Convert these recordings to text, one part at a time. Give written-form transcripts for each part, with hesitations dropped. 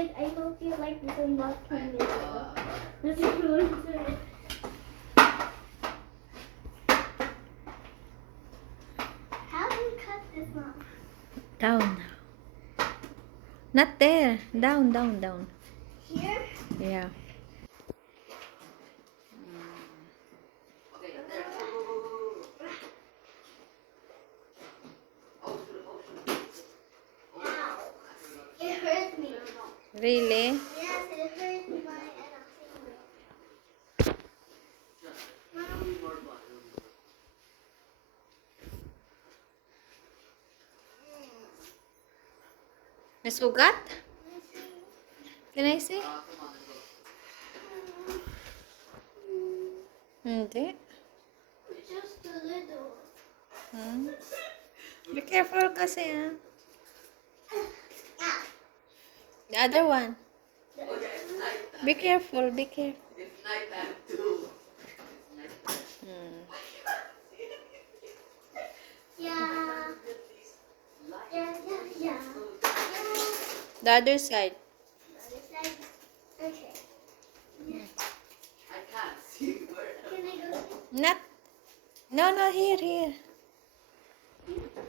I hope you like this unboxing video. This is really good. How do you cut this off? Down. Not there. Down, down, down. Here? Yeah. Ow. It hurts me. Really? Yes, it hurts my finger. Nasugat? Can I see? Hindi. Just a little. Hmm? Be careful kasi ah. The other one. Be careful, be careful. It's nighttime too. Hmm. Yeah. Yeah, yeah, yeah. The other side. Okay. I can't see where. Can I go? Not. No, no, here, here.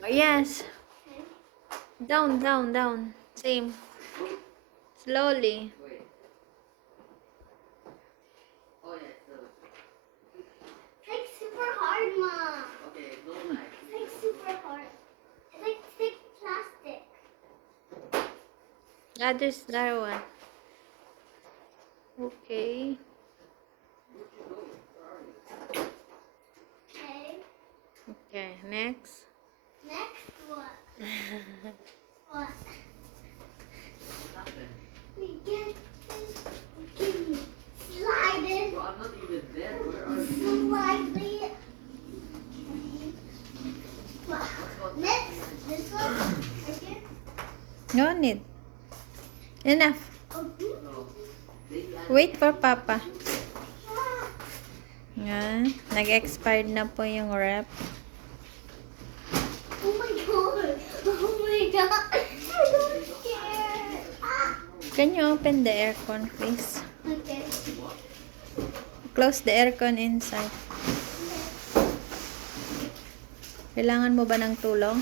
Oh, yes. Okay. Down, down, down. Same. Slowly. Wait. Oh yeah, so It's like super hard, Mom. okay, no knife. It's like super hard. It's like thick plastic. The other one. Okay. Okay. Okay, next. Next what? What? Nothing. We get this. Give me. Slide it. Bro, I'm not even there. Where are you? Slide it. Wow. Next. This one. Right here. No need. Enough. Oh, No. Maybe I Wait for Papa. ah. Nga. Nag-expired na po yung rep. Oh my god. Oh my god. I'm so scared. Ah. Can you open the aircon, please? Okay. Close the aircon inside. Kailangan mo ba ng tulong?